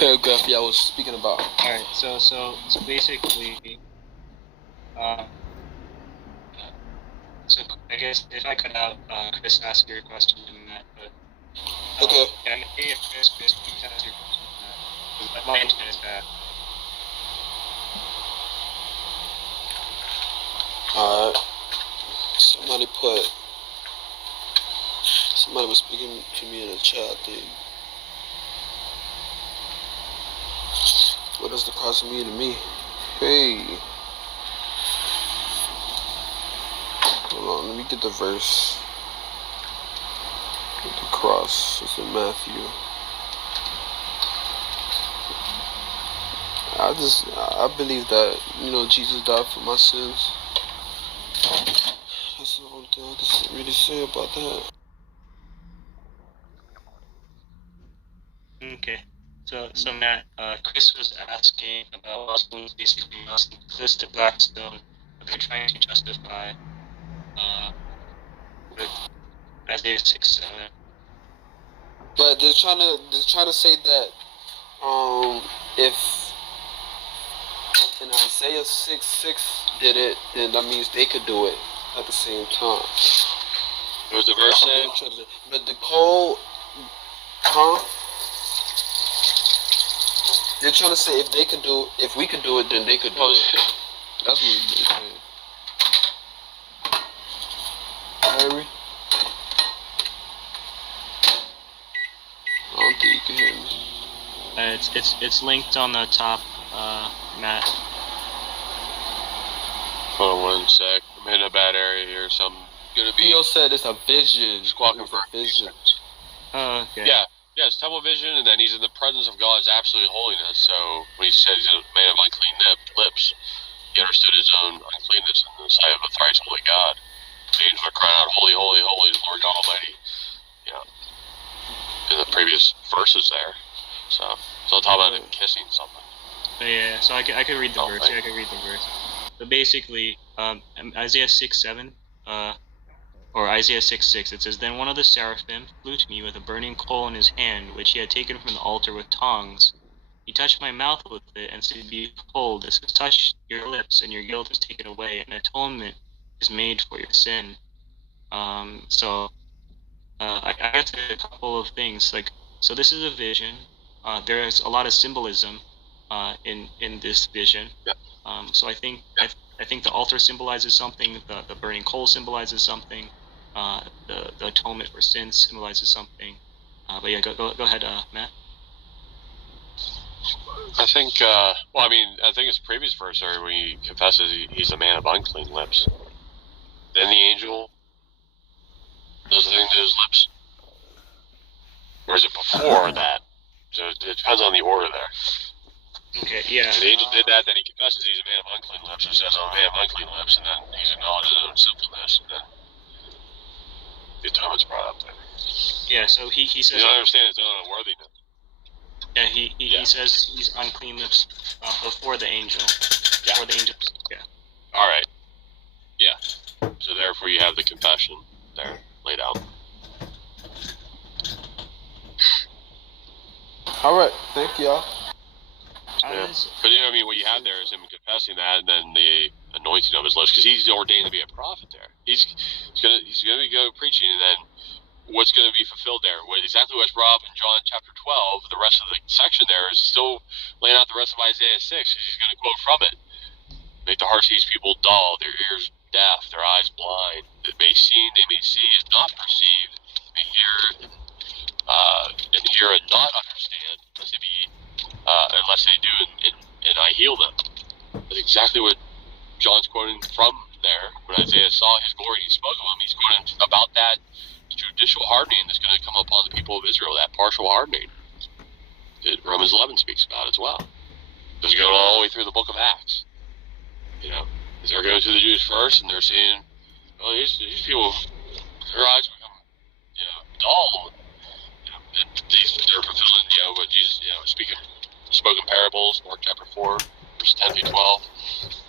paragraph y'all was speaking about. All right. So basically, so I guess if I could have Chris ask your question in that, but Okay. Yeah, Chris, please ask your question in that. 'Cause my internet is bad. Alright. Somebody was speaking to me in the chat thing. What does the cross mean to me? Hey. Hold on, let me get the verse. Get the cross. It's in Matthew. I believe that, Jesus died for my sins. That's the only thing I can really say about that. Okay. So Matt, Chris was asking about Muslims basically listed Blackstone, but they're trying to justify with Isaiah 6:7. But they're trying to say that if in Isaiah 6:6 did it, then that means they could do it at the same time. What was the verse saying? But the code, they're trying to say if we could do it, then they could do it. Shit. That's what they're saying. Harry? I don't think you can hear me. It's linked on the top, Matt. Hold on 1 sec. I'm in a bad area here, so I'm gonna be. Theo said it's a vision. Squawking for a vision. Oh, okay. Yeah, it's temple vision, and then he's in the presence of God's absolute holiness. So when he said he's a man of unclean lips, he understood his own uncleanness in the sight of a thrice holy God. The angels are crying out, "Holy, holy, holy, Lord God Almighty." In the previous verses there. So I'll talk about him kissing something. Yeah, so I could read the verse. Right. Yeah, I could read the verse. So basically, Isaiah 6:7, or Isaiah 6:6, it says, "Then one of the seraphim flew to me with a burning coal in his hand, which he had taken from the altar with tongs. He touched my mouth with it, and said, Behold, this has touched your lips, and your guilt is taken away, and atonement is made for your sin." I guess a couple of things. So this is a vision. There's a lot of symbolism in this vision. Yeah. So I think the altar symbolizes something. The burning coal symbolizes something. The atonement for sins symbolizes something. But yeah, go ahead, Matt. I think. I think it's previous verse there when he confesses he's a man of unclean lips. Then the angel does the thing to his lips. Or is it before that? So it depends on the order there. Okay, yeah. So the angel did that, then he confesses he's a man of unclean lips, and says, "I'm a man of unclean lips," and then he's acknowledged his own sinfulness, and then the atonement's brought up there. Yeah, so he says. He doesn't understand his own unworthiness. Yeah, he says he's unclean lips before the angel. Yeah. Before the angel. Yeah. All right. Yeah. So therefore, you have the confession there laid out. All right, thank y'all. Yeah. But what you have there is him confessing that, and then the anointing of his lips, because he's ordained to be a prophet there. He's gonna go preaching, and then what's going to be fulfilled there? Exactly what's brought up in John chapter 12. The rest of the section there is still laying out the rest of Isaiah 6. He's going to quote from it. Make the hearts of these people dull, their ears deaf, their eyes blind. They may see, and not perceive. They may hear, and hear and not understand, unless they do, and I heal them. That's exactly what John's quoting from there. When Isaiah saw his glory, he spoke of him. He's quoting about that judicial hardening that's going to come upon the people of Israel, that partial hardening that Romans 11 speaks about as well. It's going all the way through the book of Acts. As they're going through the Jews first, and they're seeing, these people, their eyes become, dull. And they're fulfilling, what Jesus, spoken parables, Mark chapter 4, verse 10 through 12.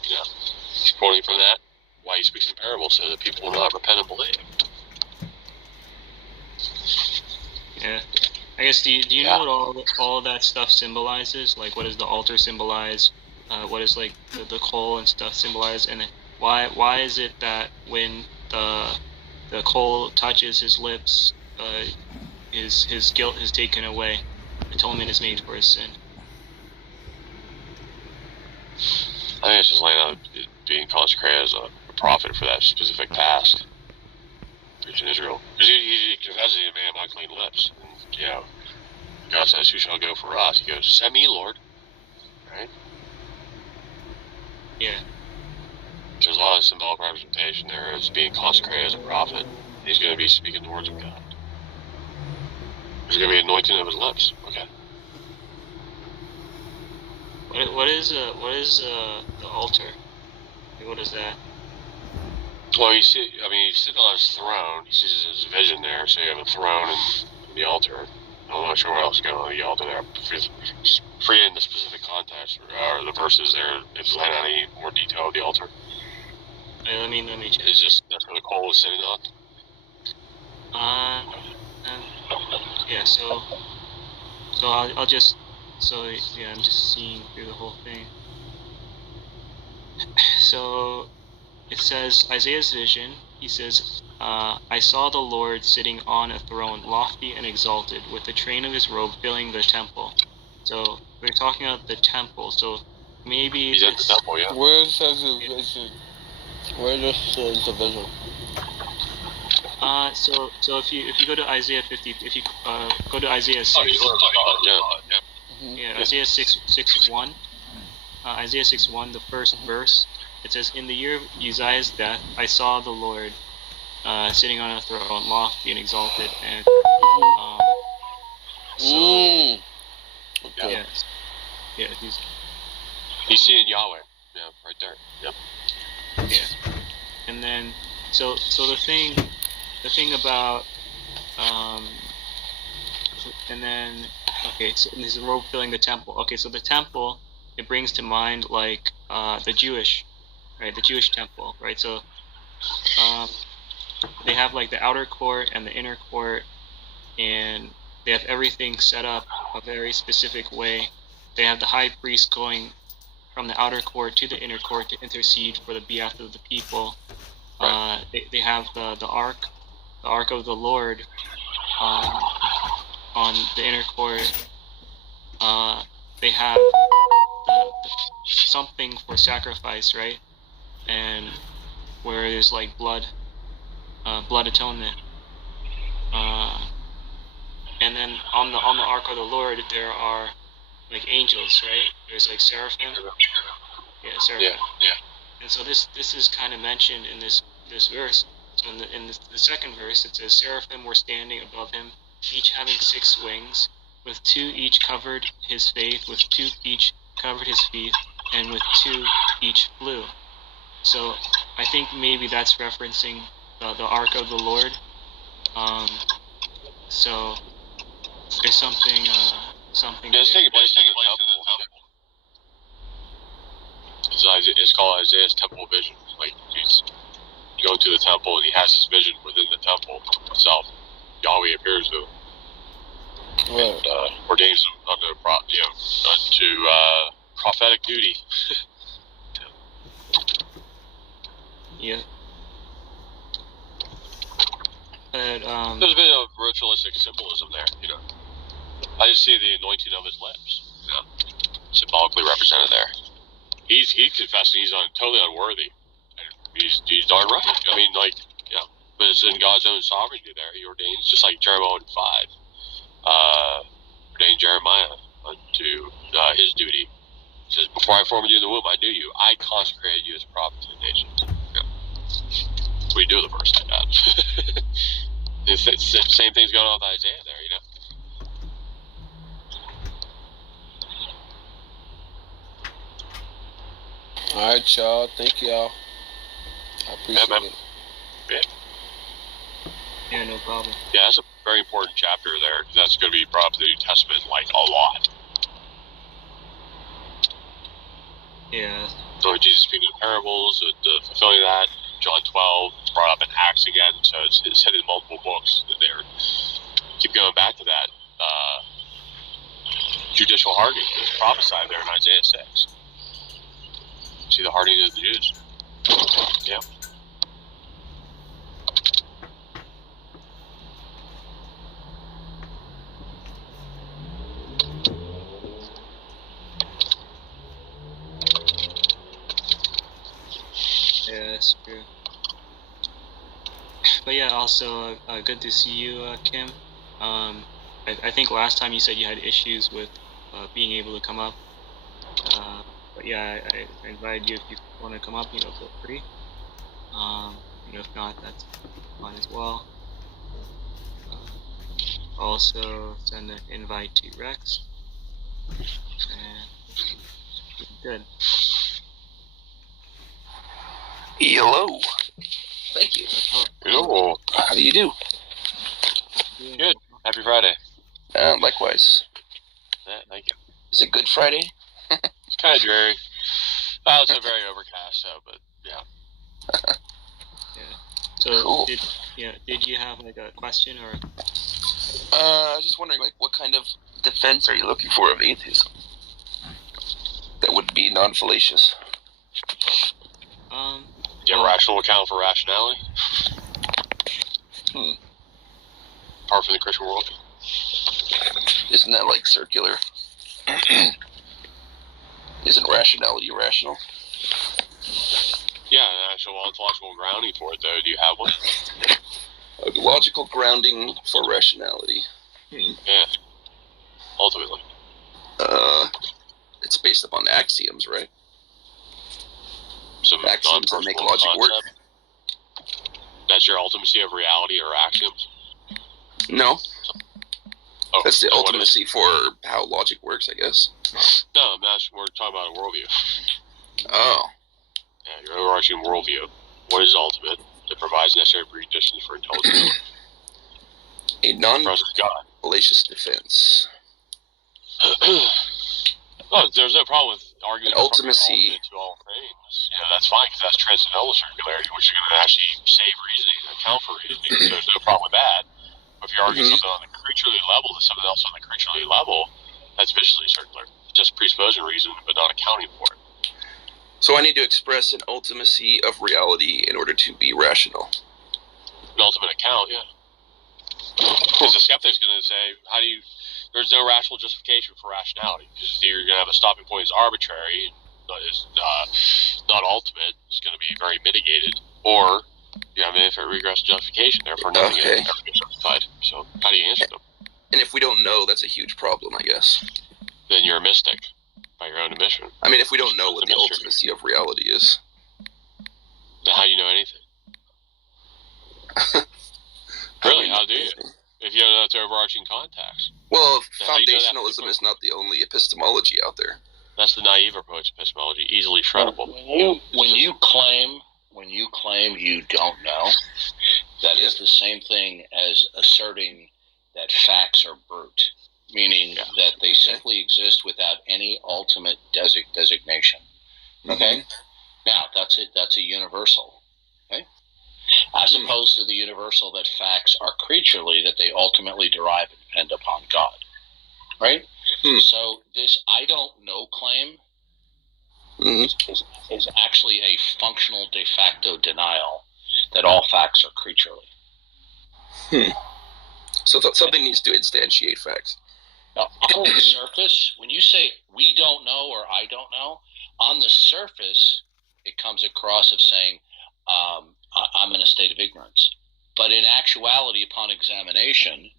He's quoting from that, why he speaks in parables, so that people will not repent and believe. Yeah, I guess, do you know what all of that stuff symbolizes? Like, what does the altar symbolize? What does, like, the coal and stuff symbolize? And why is it that when the coal touches his lips, his guilt is taken away, atonement is made for his sin? I think it's just laying out being consecrated as a prophet for that specific task. Preaching Israel. Because he confesses to man not clean lips. And, you know, God says, who shall go for us? He goes, send me, Lord. Right? Yeah. There's a lot of symbolic representation there as being consecrated as a prophet. He's going to be speaking the words of God. There's going to be anointing of his lips. Okay. What is the altar? Like, what is that? Well, he's sitting on his throne. He sees his vision there. So you have a throne and the altar. I'm not sure what else is going on the altar there. Forgetting the specific context or the verses there. If there's any more detail of the altar. Let me check. It's just that's where the coal is sitting on. Yeah. So I'll just. So yeah, I'm just seeing through the whole thing. So it says Isaiah's vision. He says, "I saw the Lord sitting on a throne, lofty and exalted, with the train of his robe filling the temple." So we're talking about the temple. So maybe he's at the temple. Yeah. Where it says the vision? Where this says the vision? So if you go to Isaiah 50, if you go to Isaiah 6. Yeah, Isaiah 6:1. Isaiah 6:1, the first verse. It says, "In the year of Uzziah's death, I saw the Lord sitting on a throne, lofty and exalted." And Okay. Yeah, he's seeing Yahweh. Yeah, right there. Yep. Yeah, and then so the thing about and then okay, so there's a robe filling the temple. Okay, so the temple, it brings to mind like the Jewish temple, right? So they have like the outer court and the inner court, and they have everything set up a very specific way. They have the high priest going from the outer court to the inner court to intercede for the behalf of the people. Right. They have the ark of the Lord on the inner court. They have something for sacrifice, right? And where there's like blood atonement. And then on the ark of the Lord there are like angels, right? There's like seraphim. Yeah, seraphim. Yeah. And so this is kind of mentioned in this verse. So in the second verse it says, "Seraphim were standing above him, each having 6 wings, with 2 each covered his face, with 2 each covered his feet, and with 2 each flew." So I think maybe that's referencing the ark of the Lord. So there's something. Yeah, it's taking place in the temple. It's called Isaiah's temple vision. Like he's going to the temple and he has his vision within the temple itself. Yahweh appears to him. Right. And ordains him unto prophetic duty. Yeah. But there's a bit of ritualistic symbolism there, you know. I just see the anointing of his lips, you know, symbolically represented there. He's confessing he's totally unworthy. He's darn right. I mean, like, you know, but it's in God's own sovereignty there. He ordains, just like Jeremiah 5, ordained Jeremiah unto his duty. He says, "Before I formed you in the womb, I knew you. I consecrated you as a prophet to the nations." Yeah. We do the verse like that. It's the same thing's going on with Isaiah there, you know. All right, y'all. Thank y'all. I appreciate it. yeah, no problem. Yeah, that's a very important chapter there. That's going to be brought up in the New Testament like a lot. Yeah. So Jesus speaking of parables, fulfilling that. John 12, brought up in Acts again, so it's hit in multiple books. Keep going back to that judicial hardening is prophesied there in Isaiah 6. See the hardening of the Jews. Yeah. Yeah, that's true. But yeah, also good to see you, Kim. I think last time you said you had issues with being able to come up. But yeah, I invite you if you want to come up. Feel free. If not, that's fine as well. Also send an invite to Rex. And good. Hello. Thank you. Hello. How do you do? Good. Happy Friday. Likewise. Yeah, thank you. Is it Good Friday? It's kind of dreary. Well, it's a very overcast, but yeah. Yeah. So Cool. did you have like a question or? I was just wondering, like, what kind of defense are you looking for of atheism that would be non-fallacious? Do you have a rational account for rationality? Apart from the Christian worldview. Isn't that like circular? Isn't rationality rational? Yeah, an actual ontological grounding for it, though. Do you have one? A logical grounding for rationality. Yeah. Ultimately. It's based upon axioms, right? Some Axioms that make logic work. That's your ultimacy of reality or axioms? No. Oh, That's the so ultimacy for how logic works, I guess. No, we're talking about a worldview. Oh. Yeah, your overarching worldview. What is ultimate? That provides necessary preconditions for intelligibility. A non-fallacious defense. Oh, there's no problem with arguing An ultimacy to all things. That's fine because that's transcendental circularity, which is going to actually save reasoning and account for reasoning. So there's no problem with that. But if you're arguing something on the creaturely level to something else on the creaturely level, that's viciously circular. Just presupposing reason, but not accounting for it. So I need to express an ultimacy of reality in order to be rational. An ultimate account, yeah. Because the skeptic's going to say, there's no rational justification for rationality. Because you're going to have a stopping point is arbitrary, is not ultimate, it's going to be very mitigated, or you have an infinite regress justification, therefore nothing is ever justified. So how do you answer them? And if we don't know, that's a huge problem, I guess. Then you're a mystic by your own admission. I mean, if we don't know what the ultimacy of reality is. Then how do you know anything? Really, how do you? If you don't know its overarching context. Well, foundationalism is not the only epistemology out there. That's the naive approach to epistemology, easily shreddable. When you claim you don't know, that is the same thing as asserting that facts are brute, meaning that they simply exist without any ultimate designation. Okay? Now, that's a universal. Okay? As opposed to the universal that facts are creaturely, that they ultimately derive and depend upon God. Right? So this I don't know claim is actually a functional de facto denial that all facts are creaturely. So something needs to instantiate facts. Now, on the surface, when you say we don't know or I don't know, on the surface, it comes across of saying I'm in a state of ignorance. But in actuality, upon examination,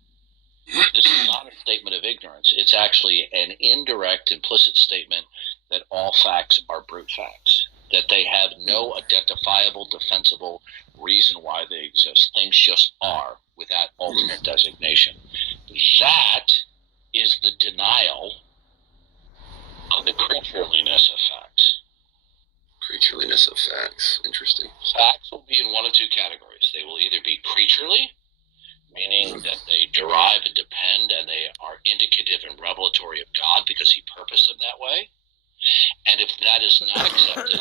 this is not a statement of ignorance. It's actually an indirect, implicit statement that all facts are brute facts, that they have no identifiable, defensible reason why they exist. Things just are without ultimate designation. That is the denial of the creatureliness of facts. Creatureliness of facts. Interesting. Facts will be in one of two categories. They will either be creaturely, meaning that they derive and depend and they are indicative and revelatory of God because he purposed them that way. And if that is not accepted,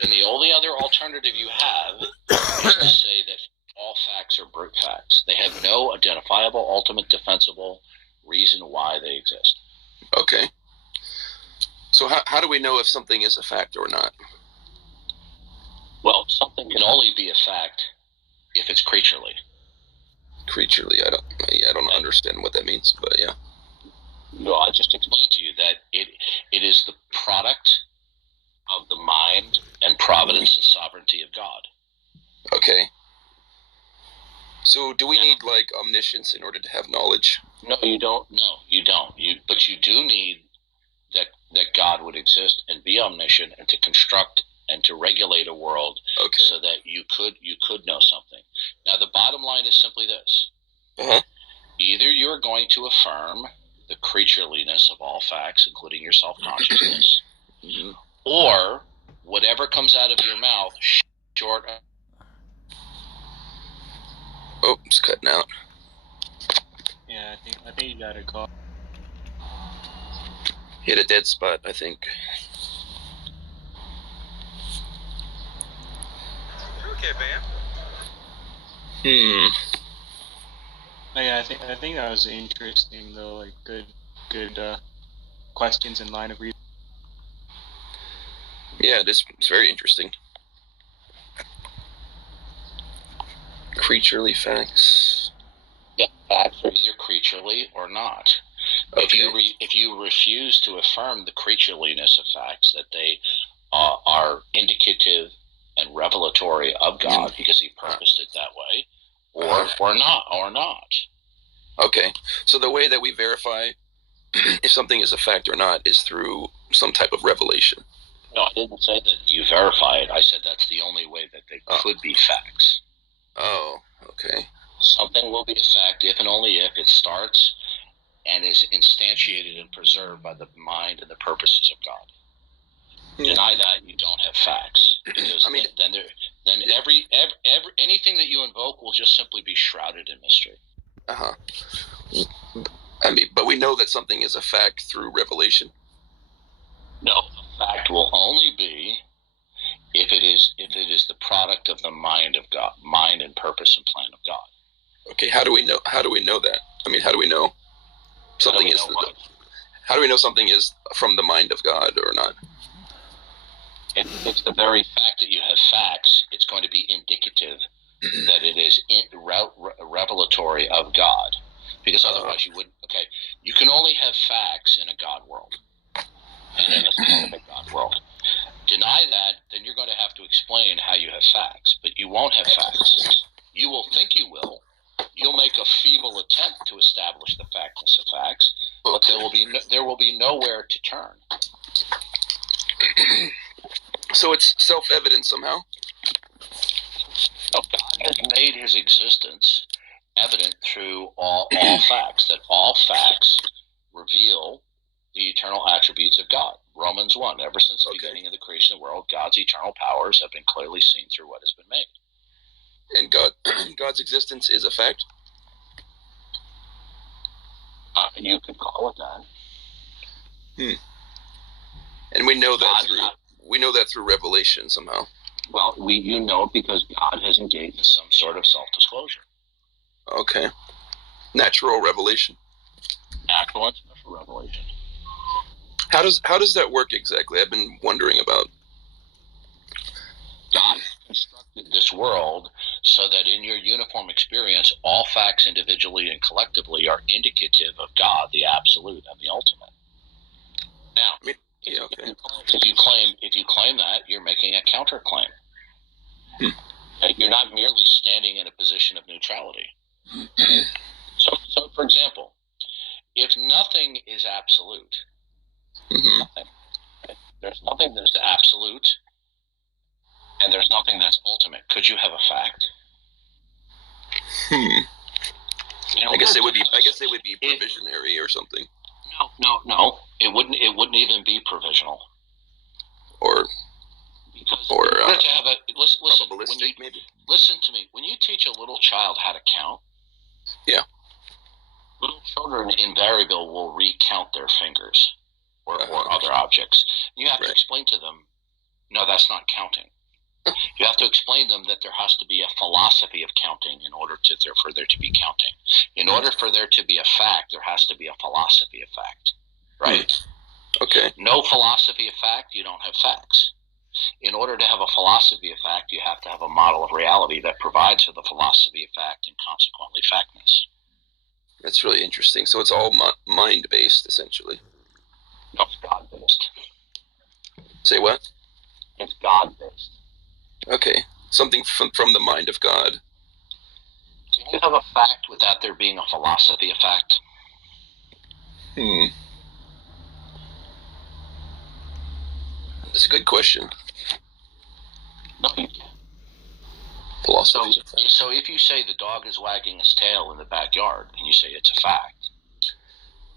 then the only other alternative you have is to say that all facts are brute facts. They have no identifiable, ultimate, defensible reason why they exist. Okay. So how do we know if something is a fact or not? Well, something can only be a fact if it's creaturely. Creaturely, I don't understand what that means, but yeah. Well, I just explained to you that it is the product of the mind and providence and sovereignty of God. Okay. So do we need like omniscience in order to have knowledge? No, you don't. No, you don't. But you do need that God would exist and be omniscient and to construct and to regulate a world, okay, so that you could know something. Now, the bottom line is simply this: either you're going to affirm the creatureliness of all facts, including your self-consciousness, or whatever comes out of your mouth, short. Oh, it's cutting out. Yeah, I think you got a call. Hit a dead spot, I think. Okay, Bam. Oh, yeah, I think that was interesting though. Like good questions in line of reason. Yeah, it's very interesting. Creaturely facts. Yeah, facts are either creaturely or not. Okay. If you refuse to affirm the creatureliness of facts, that they are indicative and revelatory of God because He purposed it that way, or not. Okay, so the way that we verify if something is a fact or not is through some type of revelation. No, I didn't say that you verify it. I said that's the only way that they could be facts. Oh, okay. Something will be a fact if and only if it starts and is instantiated and preserved by the mind and the purposes of God. Deny that, you don't have facts, because I mean, then every anything that you invoke will just simply be shrouded in mystery. I mean, but we know that something is a fact through revelation. No, a fact will only be if it is the product of the mind of God, mind and purpose and plan of God. Okay, how do we know that? I mean, how do we know something is? How do we know something is from the mind of God or not? It's the very fact that you have facts. It's going to be indicative that it is revelatory of God, because otherwise you would. Okay, you can only have facts in a God world, and in a specific God world. Deny that, then you're going to have to explain how you have facts, but you won't have facts. You will think you will. You'll make a feeble attempt to establish the factness of facts, but there will be nowhere to turn. So it's self-evident somehow? No, God has made His existence evident through all facts, that all facts reveal the eternal attributes of God. Romans 1, ever since the beginning of the creation of the world, God's eternal powers have been clearly seen through what has been made. And God's existence is a fact? You could call it that. And we know that through revelation somehow. Well, you know it because God has engaged in some sort of self-disclosure. Okay. Natural revelation. Natural and special revelation. How does that work exactly? I've been wondering about. God constructed this world so that in your uniform experience, all facts individually and collectively are indicative of God, the absolute and the ultimate. Now, if you claim that, you're making a counterclaim. You're not merely standing in a position of neutrality. So, for example, if nothing is absolute, nothing, there's nothing that's absolute, and there's nothing that's ultimate. Could you have a fact? I guess it would be provisionary or something. No. It wouldn't even be provisional. Probabilistic, maybe. Listen to me. When you teach a little child how to count, little children invariably will recount their fingers or other objects. You have to explain to them, no, that's not counting. You have to explain them that there has to be a philosophy of counting in order for there to be counting. In order for there to be a fact, there has to be a philosophy of fact. right? Okay. No philosophy of fact, you don't have facts. In order to have a philosophy of fact, you have to have a model of reality that provides for the philosophy of fact and consequently factness. That's really interesting. So it's all mind-based, essentially. No, it's God-based. Say what? It's God-based. Okay. Something from the mind of God. Can you have a fact without there being a philosophy of fact? That's a good question. No, you can't. Philosophy. So if you say the dog is wagging his tail in the backyard and you say it's a fact,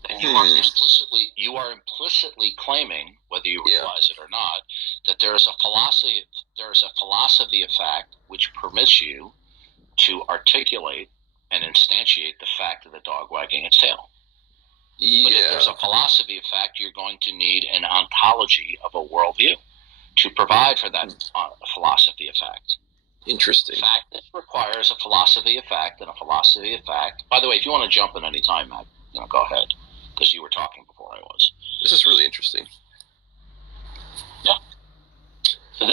then you are implicitly claiming, whether you realize it or not, that there is a philosophy of fact which permits you to articulate and instantiate the fact of the dog wagging its tail. But if there's a philosophy of fact, you're going to need an ontology of a worldview to provide for that philosophy of fact. Interesting. Factness requires a philosophy of fact, and a philosophy of fact. By the way, if you want to jump in any time, Matt, go ahead, because you were talking before I was. This is really interesting. Yeah. So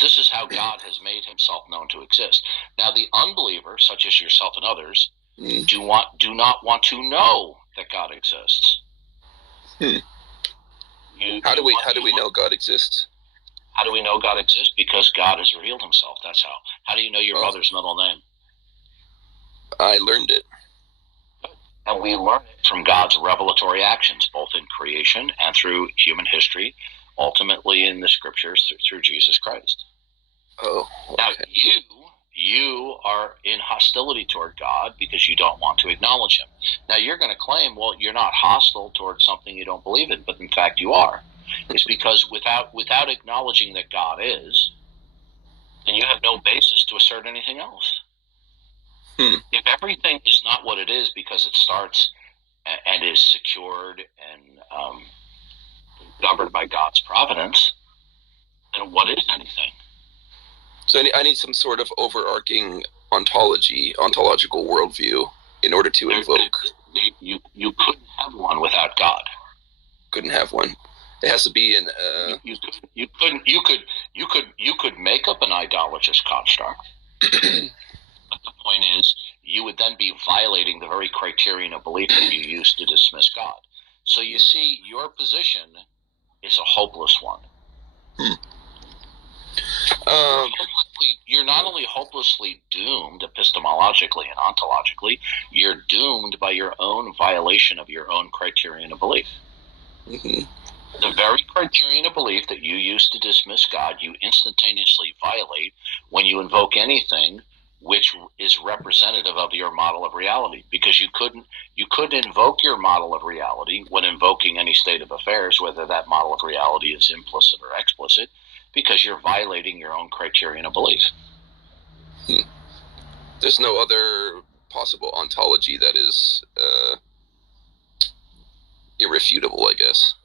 this is how God has made himself known to exist. Now, the unbeliever, such as yourself and others, do not want to know that God exists. How do we know God exists? How do we know God exists? Because God has revealed himself. That's how. How do you know your mother's middle name? I learned it. And we learn it from God's revelatory actions, both in creation and through human history, ultimately in the scriptures through Jesus Christ. Oh, okay. Now, you are in hostility toward God because you don't want to acknowledge him. Now, you're going to claim, well, you're not hostile towards something you don't believe in, but in fact you are. It's because without acknowledging that God is, then you have no basis to assert anything else. If everything is not what it is because it starts and is secured and governed by God's providence, then what is anything? So I need some sort of overarching ontological worldview in order to invoke. You couldn't have one without God. Couldn't have one. It has to be in. You could make up an idolatrous construct. But the point is, you would then be violating the very criterion of belief that you used to dismiss God. So you see, your position is a hopeless one. You're not only hopelessly doomed epistemologically and ontologically, you're doomed by your own violation of your own criterion of belief. The very criterion of belief that you used to dismiss God, you instantaneously violate when you invoke anything which is representative of your model of reality, because you couldn't invoke your model of reality when invoking any state of affairs, whether that model of reality is implicit or explicit, because you're violating your own criterion of belief. There's no other possible ontology that is irrefutable, I guess.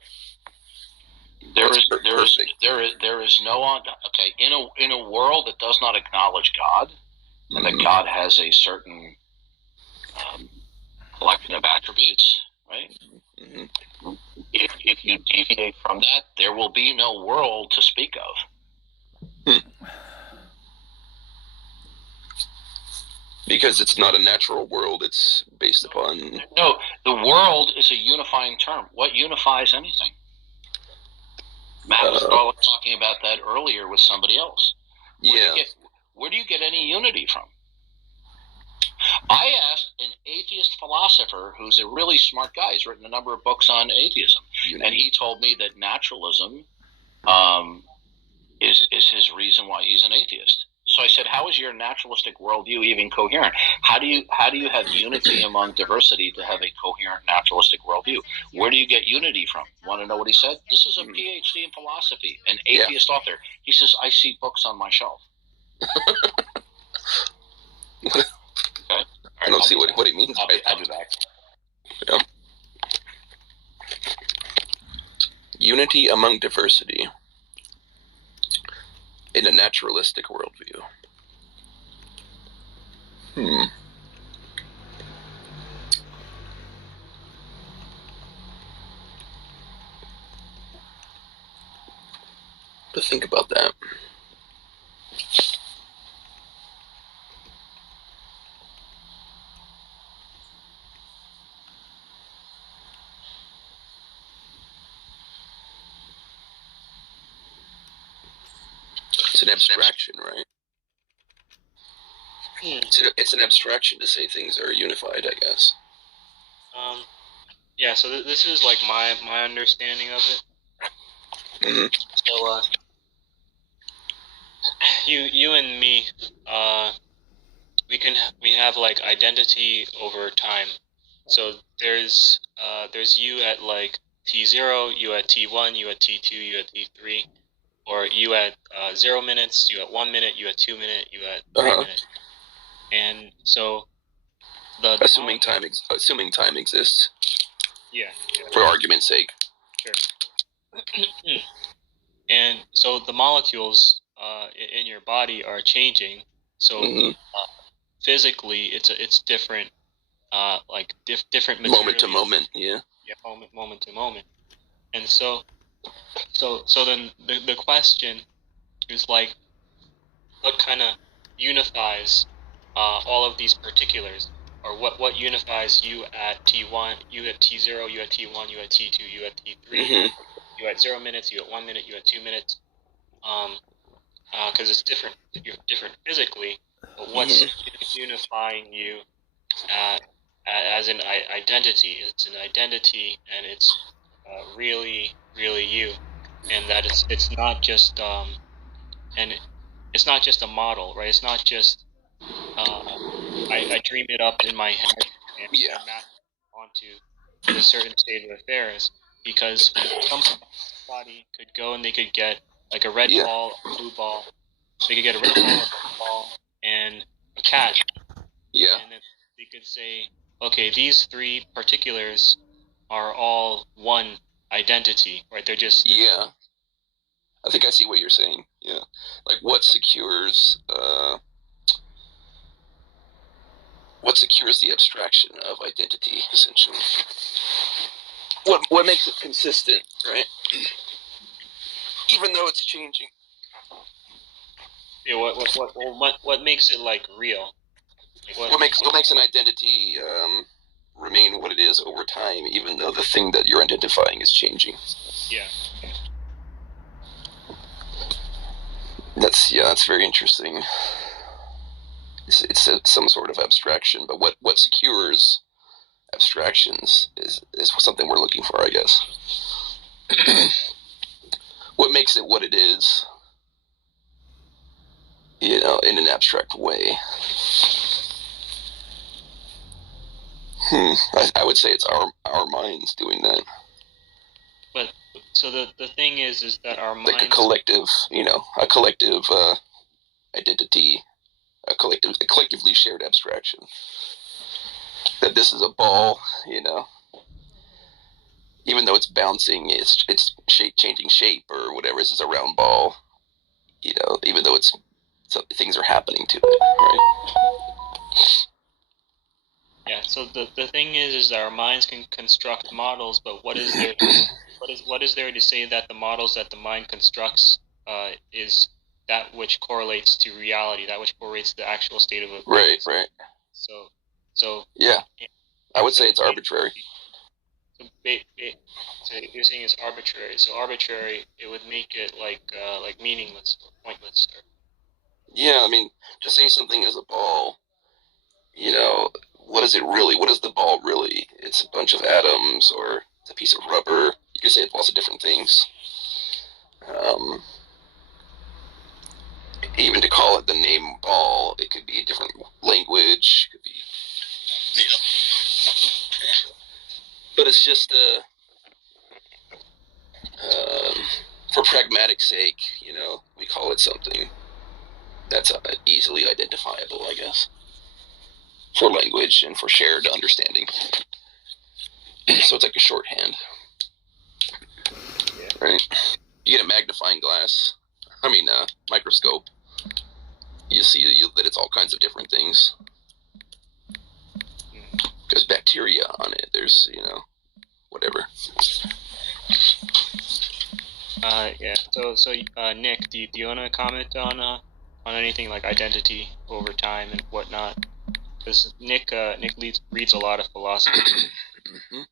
There is no in a world that does not acknowledge God, and that God has a certain collection of attributes, right? If you deviate from that, there will be no world to speak of. Because it's not a natural world, it's based upon... No, the world is a unifying term. What unifies anything? Matt was talking about that earlier with somebody else. Where do you get any unity from? I asked an atheist philosopher who's a really smart guy. He's written a number of books on atheism. And he told me that naturalism is his reason why he's an atheist. So I said, how is your naturalistic worldview even coherent? How do you have unity among diversity to have a coherent naturalistic worldview? Where do you get unity from? Want to know what he said? This is a PhD in philosophy, an atheist author. He says, I see books on my shelf. Okay. I don't see what he means by that. I'll be back. Yeah. Unity among diversity in a naturalistic worldview. to think about that. It's an abstraction, right? It's an abstraction to say things are unified, I guess. Yeah. So this is like my understanding of it. Mm-hmm. So you and me, we have like identity over time. So there's you at like T0, you at T1, you at T2, you at T3, or you at 0 minutes, you at 1 minute, you at 2 minutes, you at 3 minutes. And so the assuming time exists. Yeah. For argument's sake. Sure. And so the molecules in your body are changing. So physically, it's different. Like different materials. Moment to moment, yeah. Yeah, moment to moment. And so then the question is like, what kind of unifies all of these particulars, or what unifies you at T1, you at T0, you at T1, you at T2, you at T3, you at 0 minutes, you at 1 minute, you at 2 minutes, because it's different. You're different physically, but what's unifying you as an identity? It's an identity, and it's really you, and that it's not just and it's not just a model, right? It's not just I dream it up in my head and map it onto a certain state of affairs, because somebody could go and they could get like a red ball, a blue ball. They could get a red ball, a blue ball, and a cat. Yeah. And then they could say, okay, these three particulars are all one identity, right? They're just... Yeah. I think I see what you're saying. Yeah. Like what secures the abstraction of identity, essentially? What makes it consistent, right? Even though it's changing. Yeah, what makes it like real? Like what makes an identity remain what it is over time, even though the thing that you're identifying is changing? Yeah. That's very interesting. It's some sort of abstraction, but what secures abstractions is something we're looking for, I guess. What makes it what it is, in an abstract way? I would say it's our minds doing that. But so the thing is that our minds, like a collective identity, a collectively shared abstraction. That this is a ball, even though it's bouncing, it's changing shape or whatever. This is a round ball, even though things are happening to it, right? Yeah. So the thing is that our minds can construct models, but what is there? What is there to say that the models that the mind constructs is that which correlates to reality, that which correlates to the actual state of affairs? Right. So yeah, I would say it's arbitrary. So you're saying it's arbitrary. So arbitrary, it would make it like meaningless or pointless. Yeah, I mean, to say something is a ball, what is it really? What is the ball really? It's a bunch of atoms, or it's a piece of rubber. You could say it's lots of different things. Even to call it the name ball, it could be a different language. Could be, but it's just for pragmatic sake, we call it something that's easily identifiable, I guess, for language and for shared understanding. So it's like a shorthand, right? You get a magnifying glass, microscope, you see that it's all kinds of different things. There's bacteria on it, there's, whatever. Yeah. So Nick, do you want to comment on anything like identity over time and whatnot? Because Nick reads a lot of philosophy. Mm-hmm.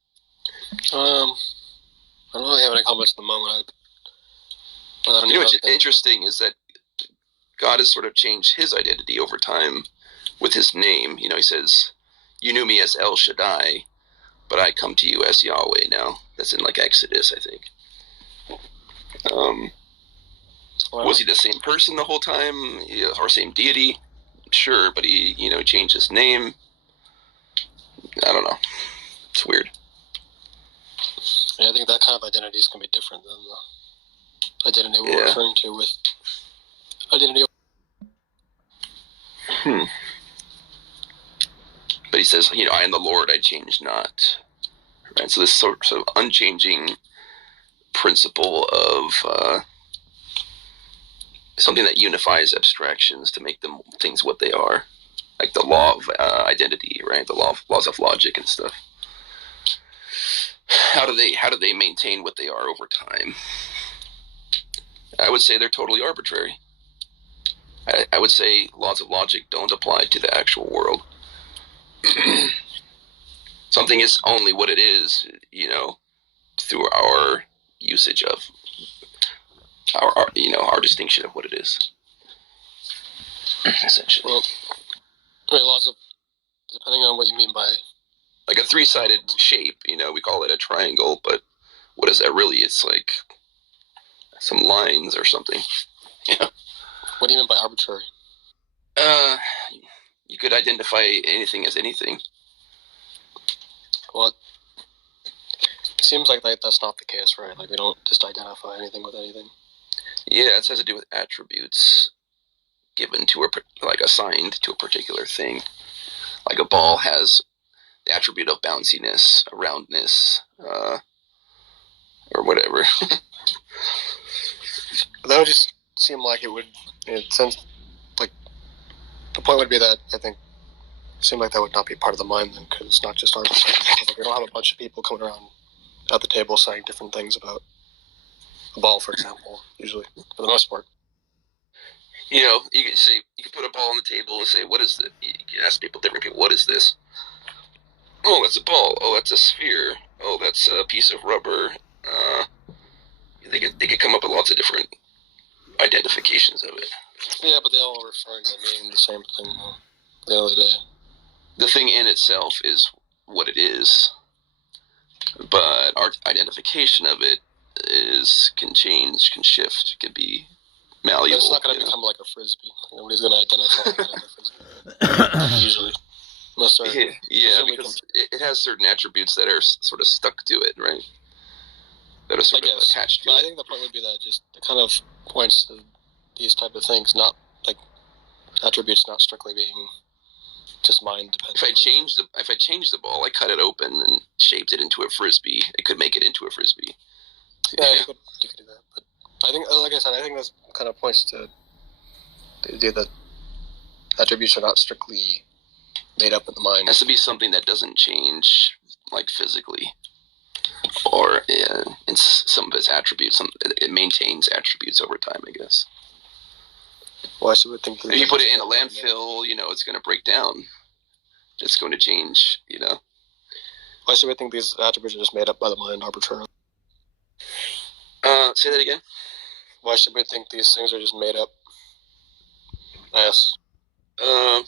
I don't really have any comments at the moment. You know what's interesting is that God has sort of changed his identity over time with his name. You know, he says, "You knew me as El Shaddai, but I come to you as Yahweh now." That's in like Exodus, I think. Was he the same person the whole time, or same deity? Sure, but he, changed his name. I don't know. It's weird. Yeah, I think that kind of identities can be different than the identity we're referring to with identity. But he says, I am the Lord, I change not. Right. So this sort of unchanging principle of something that unifies abstractions to make them things what they are, like the law of identity, right? The laws of logic and stuff. How do they maintain what they are over time? I would say they're totally arbitrary. I would say laws of logic don't apply to the actual world. Something is only what it is, through our usage of our distinction of what it is. Essentially. Well, laws of, depending on what you mean by, like a 3-sided shape, we call it a triangle, but what is that really? It's like some lines or something. Yeah. What do you mean by arbitrary? You could identify anything as anything. Well, it seems like that's not the case, right? Like we don't just identify anything with anything. Yeah, it has to do with attributes given to assigned to a particular thing. Like a ball has the attribute of bounciness, roundness, or whatever. That would just seem like it would, in a sense, like the point would be that I think it seemed like that would not be part of the mind then, because it's not just arbitrary. Like we don't have a bunch of people coming around at the table saying different things about a ball, for example. Usually, for the most part. You could put a ball on the table and say, "What is it?" You can ask different people, "What is this?" "Oh, that's a ball. Oh, that's a sphere. Oh, that's a piece of rubber." They could come up with lots of different identifications of it. Yeah, but they all are referring to meaning the same thing at the end of the day. The thing in itself is what it is, but our identification of it can change, can shift, can be malleable. But it's not going to become like a frisbee. Nobody's going to identify it as a frisbee. Usually. Yeah, because it has certain attributes that are sort of stuck to it, right? That are sort of attached to it. I think the point would be that it kind of points to these type of things, not like attributes, not strictly being just mind dependent. If I change the ball, I cut it open and shaped it into a frisbee, it could make it into a frisbee. Yeah, you could do that. But I think, like I said, I think this kind of points to the idea that attributes are not strictly made up in the mind. It has to be something that doesn't change, like physically, or in some of its attributes. It maintains attributes over time, I guess. Why should we think? If you put it in a landfill, it's going to break down. It's going to change, Why should we think these attributes are just made up by the mind arbitrarily? Say that again. Why should we think these things are just made up? Yes. I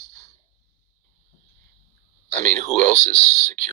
mean, who else is secure?